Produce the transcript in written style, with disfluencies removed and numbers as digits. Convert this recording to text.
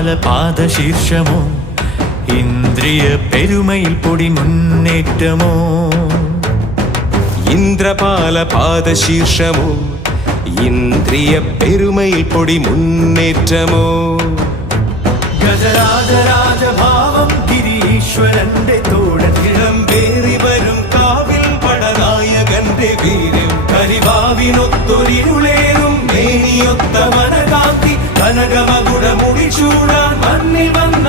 ഇന്ദ്രപാല പാദശീർഷമോ ഇന്ദ്രിയ പെരുമയിൽ പൊടി മുന്നേറ്റമോ ഇന്ദ്രപാല പാദശീർഷമോ ഇന്ദ്രിയ പെരുമയിൽ പൊടി മുന്നേറ്റമോ ഗജരാജരാജഭാവം ഗിരീശ്വരന്റെ തോടത്തിടം പേറി വരും കാവിൽ പടനായകന്റെ വീര്യം കരിവാവിനൊത്തൊരിരുളേറും മേനിയൊത്ത മനകാന്തി കനകമകുട മുടിച്ചൂടാൻ മണ്ണിൽ വന്ന